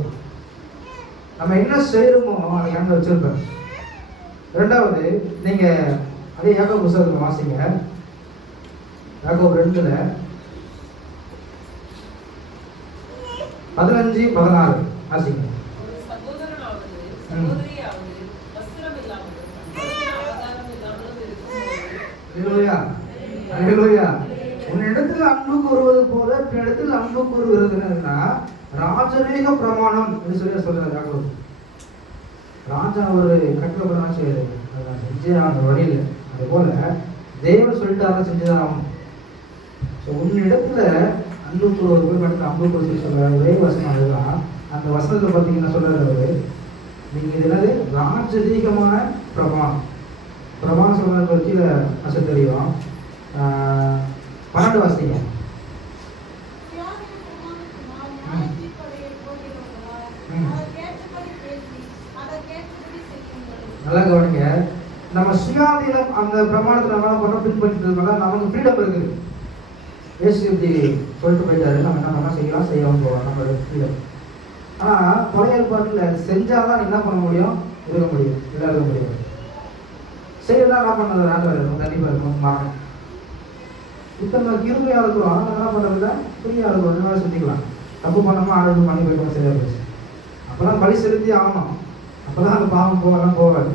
நம்ம என்ன செய்யறோமோ அதை அங்கே வச்சிருப்பேன். ரெண்டாவது, நீங்க அதே யாக்கோபு புத்தகத்தை வாசிங்க. யாக்கோபு 2:15-16 வாசிங்க. ஒரு சகோதரனாவது சகோதரியாவது வஸ்திரம் இல்லாமலும் ஆகாரம் இல்லாமலும் இருக்கும்போது, ஹல்லேலூயா, ஹல்லேலூயா. உன்னிடத்தில் அன்பு கூறுவது போல பின்னிடத்தில் அன்பு கூறுகிறதுன்னா ராஜரீக பிரமாணம் என்று சொல்றாரு யாக்கோபு. ராஜா ஒரு கட்டளை பண்ணா செய்யாது, அதை நான் செஞ்சே அந்த வழியில். அதே போல தேவன் சொல்லிட்டு செஞ்சுதான் ஆகணும். ஸோ உன்னிடத்துல அன்பு கூறுவது போல் மட்டும் அன்பு கூறு சொல்றாரு. ஒரே வசனம் அதுதான். அந்த வசனத்தை பார்த்தீங்கன்னா சொல்றாரு அவரு, நீங்க இது என்னது, ராஜரீகமான பிரமாணம். பிரமாணம் சொல்றது கீழே வசனம் தெரியும். 12 வாசிங்க. நல்லா கவனிங்க. நம்ம சுயாதீனம் அந்த பிரமாணத்தை நம்ம என்ன பண்ணோம், பின்பற்றிட்டு நமக்கு ஃப்ரீடம் இருக்குது. ஏசு இப்படி சொல்லிட்டு போயிட்டாரு, நம்ம என்ன பண்ணலாம், செய்யலாம், செய்யாமல் போகலாம், நம்மளோட ஃப்ரீடம். ஆனால் பழைய ஏற்பாட்டில் செஞ்சாதான் என்ன பண்ண முடியும், இருக்க முடியும், இல்லை இருக்க முடியும். செய்யலாம் என்ன பண்ணது, நாட்டில் இருக்கணும், கண்டிப்பாக இருக்கணும், மாறணும். இப்போ நம்ம கிருமையாக இருக்கிறோம், ஆனால் என்ன பண்ணுறதுல ஃப்ரீயாக இருக்கும், அந்த மாதிரி செஞ்சுக்கலாம். தப்பு பண்ணாமல் ஆர்டர் பண்ணி போய்க்கணும், சரியாக போச்சு. அப்போ தான் பலி செலுத்தி ஆகணும், அப்போ தான் அந்த பாவம் போகலாம், போகாது.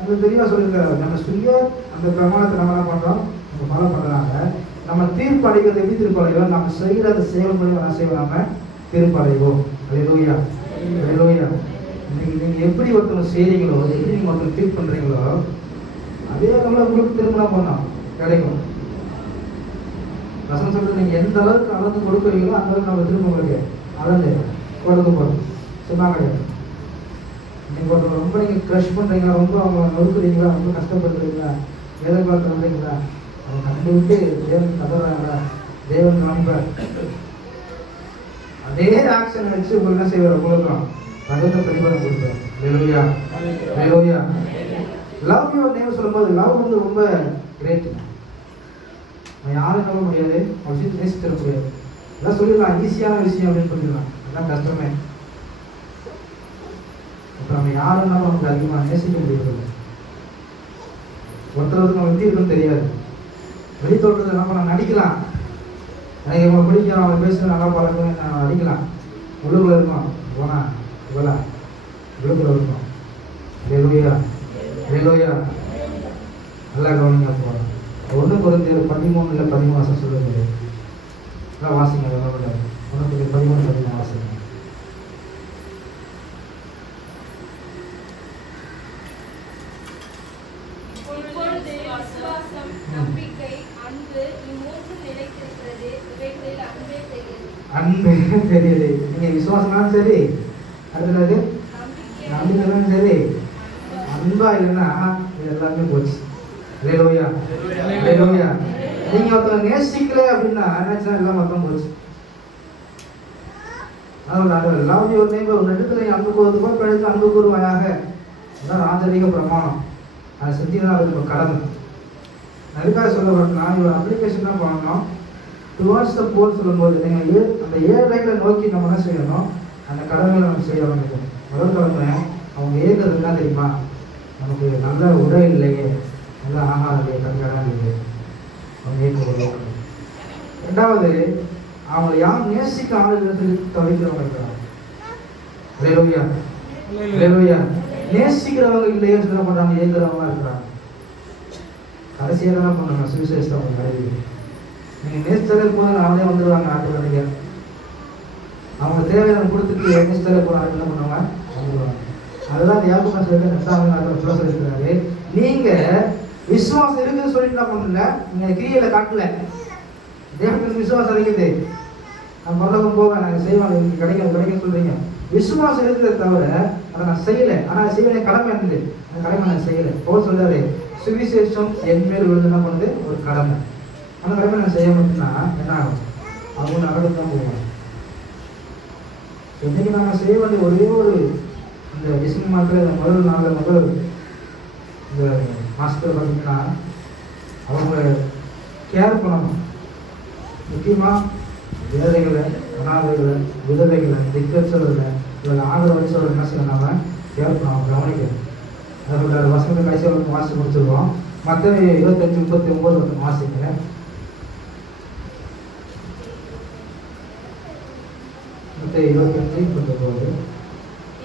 அது தெளிவாக சொல்லியிருக்காரு. நம்ம சுய அந்த பிரமாணத்தை நம்ம என்ன பண்ணுறோம், நம்ம ஃபாலோ பண்ணுறாங்க. நம்ம தீர்ப்படைகிறது எப்படி தீர்ப்படைவோம், நம்ம செய்கிற அந்த செயல்முறை என்ன செய்வோம், நம்ம தீர்ப்படைவோம். ஹல்லேலூயா, ஹல்லேலூயா. நீங்கள் எப்படி ஒருத்தவங்க செய்கிறீங்களோ, எப்படி நீங்கள் ஒருத்தவங்க ட்ரீட் பண்ணுறீங்களோ, அதே நம்மளை உங்களுக்கு திருமணம் பண்ணோம் கிடைக்கும். வசனம் சொல்றது, நீங்கள் எந்த அளவுக்கு அளந்து கொடுக்குறீங்களோ அந்த அளவுக்கு நம்ம திரும்ப உங்களுக்கு அளந்து கொடுக்க போகிறோம் சொன்னாங்க. நீங்கள் ஒருத்தர் ரொம்ப நீங்கள் க்ரஷ் பண்ணுறீங்களா, ரொம்ப அவங்க நொறுக்குறீங்களா, ரொம்ப கஷ்டப்படுறீங்களா, வேதபாலத்தில் வந்தீங்களா, அவங்க கண்டு விட்டு தேவன் கதறாங்களா, தேவன் காமிப்பார். அதே ஆக்ஷன் வச்சு உங்களுக்கு என்ன செய்வார், உங்களுக்கு தகுந்த பிரதிபலன் கொடுப்பார். ஹல்லேலூயா, ஹல்லேலூயா. லவ் யுவர் நேம் சொல்லும்போது லவ் வந்து ரொம்ப கிரேட். யாரும் நம்ப முடியாது, விஷயத்தை நேசிச்சிட முடியாது. எல்லாம் சொல்லிடலாம், ஈஸியான விஷயம் அப்படின்னு சொல்லிடலாம், அதுதான் கஷ்டமே. இப்போ நம்ம யாரும் நமக்கு அதிகமாக நேசிக்க முடியாது. ஒருத்தருக்கு நம்ம எப்படி இருக்குன்னு தெரியாது. வெளித்தோட்டத்தை என்ன பண்ண நடிக்கலாம், எனக்கு இவங்க பிடிக்கும், அவன் பேசுகிற நல்லா பழக்கம், நான் நடிக்கலாம். உள்ளுக்குள்ள இருக்கும், போனா இவ்வளோ உள்ளுக்குள்ள இருக்கும். ஹல்லேலூயா, ஹல்லேலூயா. நல்லா கவனிங்க. போகிறோம் 1 Corinthians 13 சொல்லுங்க. நல்லா வாசிங்க. 1 Corinthians 13 வாசிங்க. இப்பொழுது விசுவாசம், நம்பிக்கை, அன்பு இம்மூன்றும் நிலைத்திருக்கிறது. இவைகளில் அன்பே தெரியுது. அன்பு தெரியுது. நீங்க விசுவாசம்னாலும் சரி, அடுத்தது நம்பிக்கைனாலும் சரி, அன்பா இல்லைன்னா இது எல்லாமே போச்சு. ஹல்லேலூயா, ஹல்லேலூயா. நீங்க ஒருத்தர் நேசிக்கல அப்படின்னா என்னாச்சுன்னா எல்லாம் மொத்தம் போச்சு. அதனால லவ் யுவர் நெய்பர், ஒரு இடத்துல அன்பு கூறுவது போல் பிழைத்து அன்பு கூறுவாயாக. அதுதான் ராஜரீக பிரமாணம். அதை செஞ்சீங்கன்னா அது இப்போ கடமை. அதுக்காக சொல்ல வரணும், நான் ஒரு அப்ளிகேஷன் தான் பண்ணணும். டுவார்ட்ஸ் த போல் சொல்லும்போது நீங்கள் அந்த ஏழைகளை நோக்கி நம்ம என்ன செய்யணும், அந்த கடமைகளை நம்ம செய்ய ஆரம்பிக்கணும். முதல் கடமை, அவங்க அவங்க ஏற்கிறது என்ன தெரியுமா? நமக்கு நல்ல உடை இல்லையே, நல்ல ஆகாரம் இல்லையே, கண்கடாக இல்லையே, அவங்க ஏற்க. ரெண்டாவது, அவங்க யாரும் நேசிக்க ஆளுநர்கள் தவிக்கிறவங்க இருக்கிறாங்க. ஹல்லேலூயா, ஹல்லேலூயா. நேசிக்கிறவங்க இல்லையே சொல்ல பண்றாங்க, ஏற்கிறவங்க இருக்கிறாங்க. கடைசியாக என்ன பண்ணுறாங்க? சுவிசேஷத்தை அவங்க நிறைவு. நீங்கள் நேசித்தலே போது அவனே வந்துடுவாங்க ஆட்டோமேட்டிக்காக. அவங்க தேவையான கொடுத்துட்டு நேசித்தலே போகிற ஆட்கள் என்ன பண்ணுவாங்க? வந்துடுவாங்க. அதுதான் யாருக்கும் சொல்லிட்டு 8 சொல்லியிருக்கிறாரு. நீங்கள் விசுவாசம் இருக்குன்னு சொல்லிட்டு என்ன பண்ணல, நீங்கள் கிரியையில் காட்டல. தேவனுக்கு விசுவாசம் இருக்குது, நான் பரலோகம் போவேன், நான் செய்வேன், எனக்கு கிடைக்கும் சொல்கிறீங்க. விசுவாசம் இருக்கிறத தவிர அதை நான் செய்யலை. ஆனால் செய்வேன், கடமை இருந்தது, அந்த கடமை நான் செய்யலை. போக சொல்றாரு, சுவிசேஷம் என் மேல் விழுந்து என்ன பண்ணுது? ஒரு கடமை. அந்த கடமை நான் செய்ய மாட்டேன்னா என்ன ஆகும்? அவங்க நடந்து தான் போவாங்க. இன்னைக்கு நாங்கள் செய்ய வேண்டிய ஒரே ஒரு இந்த டிசம்பர் மாதத்தில் முதல் இந்த மாதத்தில் பார்த்தீங்கன்னா அவங்க கேர் பண்ணணும். முக்கியமாக ஏழைகளை, அனாதைகளை, விதவைகளை, திக்கச்சவர்களை, இவங்க ஆதரவற்றவர்கள் என்ன செய்யணும்? நாம கேர் பண்ணணும், கவனிக்கணும். அதோட வசனத்தை கடைசியாக வாசி முடிச்சிருவோம். மற்ற 25-39 வாசிங்க. மற்ற 25-39.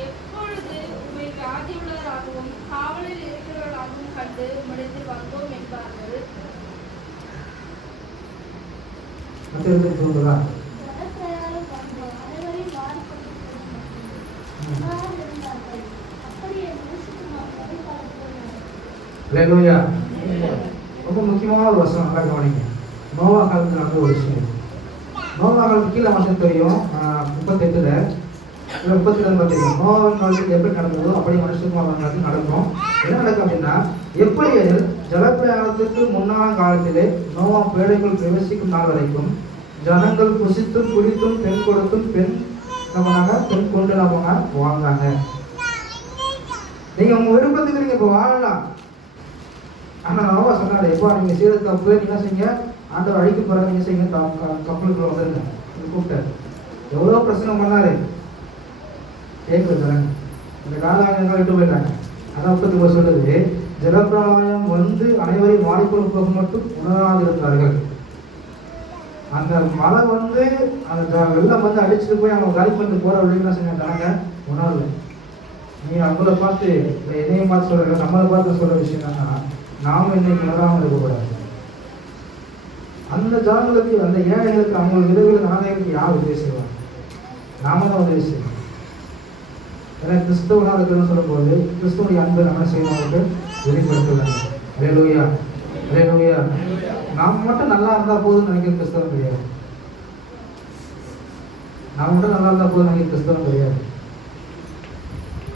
எப்பொழுது உம்மை வியாதியுள்ளவராகவும் காவலில் இருக்கிறவராகவும் கண்டு உம்மிடத்தில் வந்தோம் என்பார்கள். மற்ற 25-39 ஹல்லேலூயா. ரொம்ப முக்கியமான ஒரு வசனம், நல்லா கவனிங்க. நோவா காலத்தில் நடந்த ஒரு விஷயம். நோவா காலத்துக்கு கீழே வசனம் தெரியும், 38 பார்த்தீங்கன்னா நோவாவின் காலத்துக்கு எப்படி நடந்ததோ அப்படி மனுஷகுமாரனுக்கு நடக்கும். என்ன நடக்கும் அப்படின்னா, எப்படி ஜலப்பிரயாணத்துக்கு முன்னான காலத்திலே நோவா பேழைக்குள் பிரவேசிக்கும் நாள் வரைக்கும் ஜனங்கள் புசித்தும் குடித்தும் பெண் கொடுத்தும் பெண் கொண்டு நம்ம வாழ்ந்தாங்க. நீங்க உங்க விருப்பத்துக்கு நீங்க இப்போ வாழலாம். ஆனால் நோவா சொன்னாரு, எப்போ நீங்கள் செய்கிற தப்பு என்ன செய்யுங்க, ஆண்டவர் அழிக்க போகிறாங்க, நீங்கள் செய்யுங்க, கப்பலுக்குள்ள வந்துருங்க கூப்பிட்டாரு. எவ்வளோ பிரச்சனை பண்ணாரு, கேட்கல தராங்க. இந்த காலம் விட்டு போயிட்டாங்க. அதான் 39 சொல்றது, ஜலப்பிரளயம் வந்து அனைவரையும் வாடிக்கொண்டு போக மட்டும் உணராது இருந்தார்கள். அந்த மழை வந்து அந்த வெள்ளம் வந்து அடிச்சுட்டு போய் அவங்க காலி பண்ணிட்டு போகிற வழிக்கு என்ன செஞ்சாங்க? உணரல. நீ அவங்கள பார்த்து என்னையும் பார்த்து சொல்கிற, நம்மளை பார்த்து சொல்கிற விஷயம் என்னன்னா, நாம இன்னைக்கு உணராமல் இருக்கக்கூடாது. அந்த ஜனங்களுக்கு, அந்த ஏழைகளுக்கு, அவங்க விதவிகளுக்கு, அனாதைகளுக்கு யார் உதவி செய்வாங்க? நாம தான் உதவி செய்வோம். ஏன்னா கிறிஸ்தவனாக இருக்குன்னு சொல்லும்போது கிறிஸ்துவனுடைய அன்பை நம்ம செய்யறவங்களுக்கு வெளிப்படுத்தலாங்க. ஹல்லேலூயா, ஹல்லேலூயா. நாம் மட்டும் நல்லா இருந்தால் போதும்னு நினைக்கிற கிறிஸ்தவம் கிடையாது. நாம் மட்டும் நல்லா இருந்தால் போதும் நினைக்கிற கிறிஸ்தவம் கிடையாது.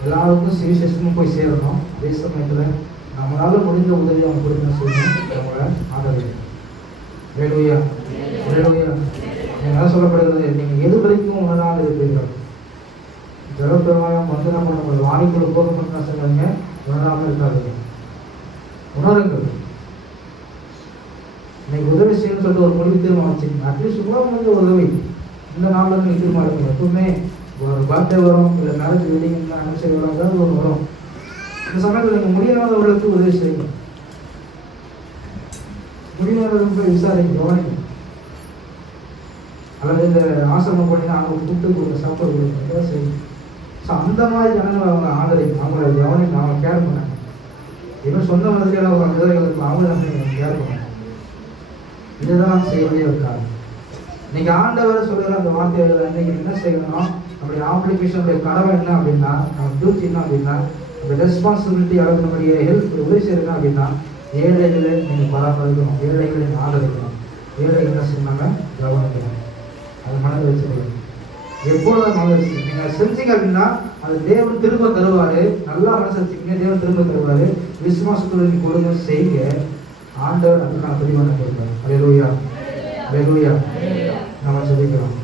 எல்லாருக்கும் சுவிசேஷமும் போய் சேரணும். அதே சமயத்தில் நம்மளால முடிஞ்ச உதவி அவங்க கொடுக்கணும், சொல்லணும், அவங்கள ஆதரிக்கணும். ஹல்லேலூயா, ஹல்லேலூயா. என்ன சொல்லப்படுகிறது? நீங்கள் எது வரைக்கும் உணராமல் இருப்பீர்கள்? ஜலப்பிரவாயம் வந்து நம்ம உங்களை வாணிக்குள்ள போக மட்டும் சொல்லுங்க, உணராமல் இருக்காதுங்க, உணருங்கள். இன்னைக்கு உதவி செய்யணும்னு சொல்லிட்டு ஒரு முடிவு தீர்மானம் வச்சுக்கோங்க. அட்லீஸ்ட் முடிஞ்ச உதவி இந்த நாளில் நீங்கள் தீர்மானம் இருக்கணும். எப்பவுமே ஒரு பர்த்டே வரும், இல்லை மேரேஜ் வெட்டிங் அனுசரி வரும், ஏதாவது ஒன்று வரும். இந்த சமயத்தில் நீங்கள் முடியாதவர்களுக்கு உதவி செய்யணும். முடியாதவர்களுக்கு போய் விசாரிக்க, கவனிங்க. அல்லது இந்த ஆசிரமம் போனீங்கன்னா அவங்க கூப்பிட்டு கொடுங்க, சாப்பாடு கொடுங்க, செய்யும். ஸோ அந்த மாதிரி ஜனங்களை அவங்க ஆதரிக்கும், அவங்கள கவனிங்க, அவங்க கேர் பண்ணாங்க. இன்னும் சொந்த மனதில் அவங்க விதவைகளுக்கு அவங்கள கேர் பண்ணாங்க. இதுதான் செய்ய வேண்டிய ஒரு காரணம். இன்னைக்கு ஆண்டவர் சொல்கிற அந்த வார்த்தைகள் இன்னைக்கு என்ன செய்யணும்? நம்முடைய ஆப்ளிகேஷனுடைய கடமை என்ன அப்படின்னா, நம்ம டியூட்டி என்ன அப்படின்னா, நம்ம ரெஸ்பான்சிபிலிட்டி அளவு நம்முடைய ஹெல்ப் உதவி செய்யணும் அப்படின்னா, ஏழைகளை நீங்கள் பராமரிக்கணும், ஏழைகளை நீங்கள் ஆதரிக்கணும், ஏழைகள் என்ன செய்யணும்னா கவனிக்கணும். அதை மனதில் வச்சுக்கணும். எப்பொழுதும் மனதில் நீங்கள் செஞ்சீங்க அப்படின்னா அது தேவன் திரும்ப தருவார். நல்லா மனசு வச்சுக்கீங்க, தேவன் திரும்ப தருவார். விசுவாசத்துடன் கொடுங்க, செய்யுங்க. ஆண்டவர் அதுக்கான பிரிவான கொடுப்பார். ஹல்லேலூயா, ஹல்லேலூயா. நம்ம சொல்லிக்கிறோம்.